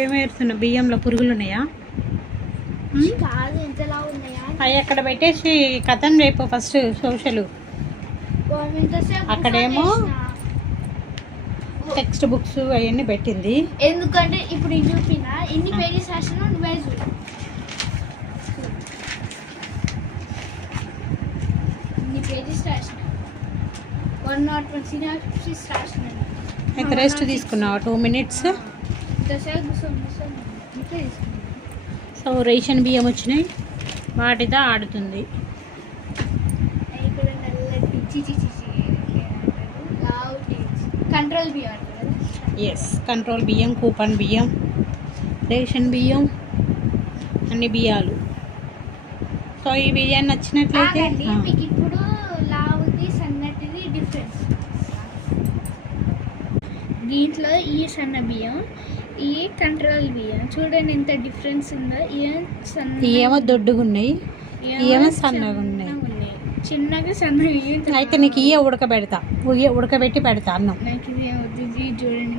ఏమేస్తున్నా బియ్యంలో పురుగులు ఉన్నాయా? కాదు, ఎంతలా ఉన్నాయా? అవి అక్కడ పెట్టేసి కథం రేపు ఫస్ట్ సోషల్. అక్కడేమో టెక్స్ట్ బుక్స్ అవన్నీ పెట్టింది. ఎందుకంటే ఇప్పుడు ఇది చూపిన ఎన్ని పేజెస్ రాసినా నువ్వే చూడు. ఇన్ని పేజెస్ రాసిన 101 సినాప్సిస్ రాసిన. అయితే రెస్ట్ తీసుకున్నావా 2 minutes? సో రేషన్ బియ్యం వచ్చినాయి, వాటితో ఆడుతుంది. కంట్రోల్ బియ్యం. ఎస్, కంట్రోల్ బియ్యం, కూపన్ బియ్యం, రేషన్ బియ్యం, అన్ని బియ్యాలు. సో ఈ బియ్యాన్ని నచ్చినట్లయితే మీకు ఇప్పుడు లావుది సన్నటిది డిఫరెన్స్. దీంట్లో ఈ సన్న బియ్యం, ఈ కంట్రోల్ బియ్యం చూడండి ఎంత డిఫరెన్స్ ఉందో. ఏమో దొడ్డుగా ఉన్నాయి, ఏమో సన్నగా ఉన్నాయి. చిన్నగా సన్నగా. అయితే నీకు ఉడకబెడతా, ఉడకబెట్టి పెడతా అన్నం. నాకు ఇది వద్దు. చూడండి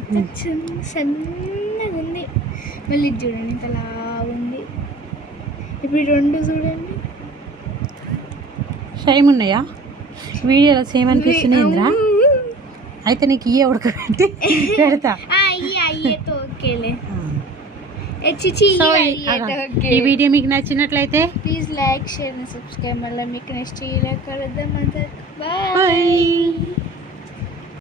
సన్నగా ఉంది. మళ్ళీ చూడండి ఇంత లావు ఉంది. ఇప్పుడు రెండు చూడండి సేమ్ ఉన్నాయా? వీడియోలో సేమ్ అనిపిస్తున్నాయి ఇంద్రా. అయితే నీకు ఉడకబెట్టి పెడతా. ఈ వీడియో మీకు నచ్చినట్లయితే please like, share and subscribe. మళ్ళీ మీకు నెక్స్ట్ వీడియో కలుద్దాం. బాయ్.